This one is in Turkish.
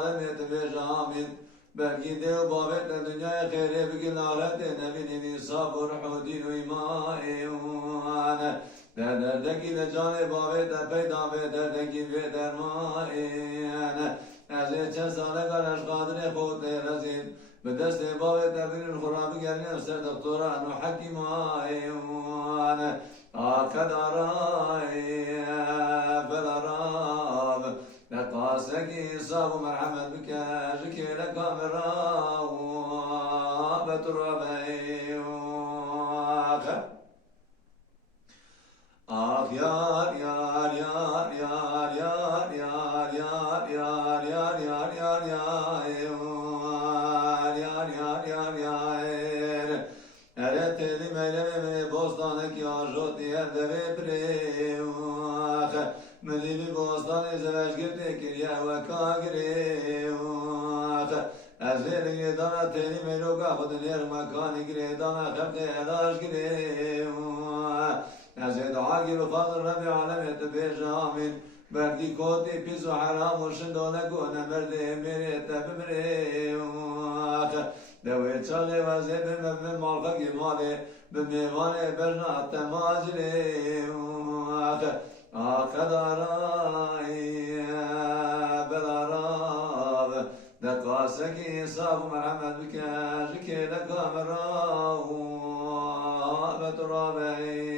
alemiyeti ve amin. Belki de o babetle dünyaya khayre bugün ahirete nebinin insafı ruhu dinu iman. Derdeki de canı babete peyda ve derdeki ve derman. Ez çen sale garaş kadre khote razil. بدست باب تبين الخراب قرن سر دكتورا نحكم ايوان اكد راي فالراب نقاسك صاب مرحمة بك ذكي لك مرا بتراب ايوان آخ یار یار یار یار یار یار یار یار یار یار یار yar ere telim eyleme bostan ki ajot yerde ve preuach medimi bostan ezveş girdi ki ya ve kagireuach azeli dana telim eloga khudin yer makani gire dana khabde elaş gireuach azed agil fadl rabbi alamet bejamin belki koti pis haram şindone gona merde mere tabmreuach دوي تشالي وزيب من مالك جمالي بميواني برنا تماجري آخد راي بالعراب دقاسك إنصاف مرحمة بك جكي لك مرا بترابي